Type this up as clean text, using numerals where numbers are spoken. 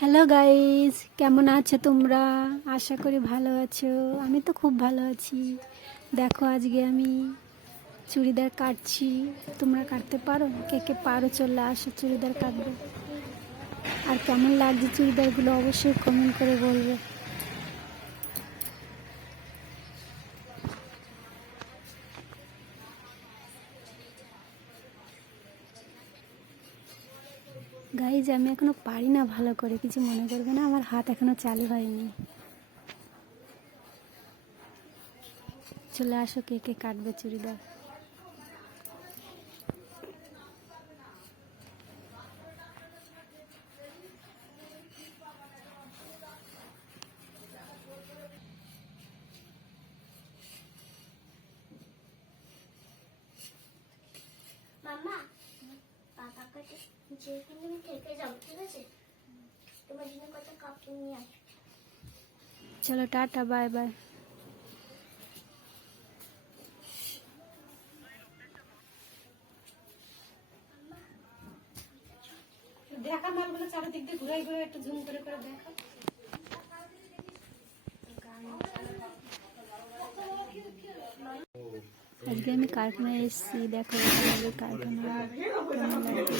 Hello guys, কেমন আছো তোমরা? আশা করি ভালো আছো। আমি তো খুব ভালো আছি। দেখো আজকে আমি চুড়িদার কাটছি। তোমরা কাটতে পারো? কে কে পারো চলে আসো, চুড়িদার কাটবে। আর কেমন লাগছে চুড়িদারগুলো অবশ্যই কমেন্ট করে বলবে। গাইজ আমি এখনো পারি না ভালো করে, কিছু মনে করবে না, আমার হাত এখনো চালু হয়নি। চলে আসো কে কে কাটবে চুড়িদার। মামা পাপাকে যেখানে তুমি থেকে যাও, ঠিক আছে? তোমার জন্য কত কাপড় নিয়ে আসো। চলো টাটা, বাই বাই। দেখা মালগুলো চারিদিক দিয়ে ঘুরে ঘুরে একটু ঝুম করে করে দেখা। আজকে আমি কারখানায় এসেছি, দেখো কারখানা কেমন লাগে।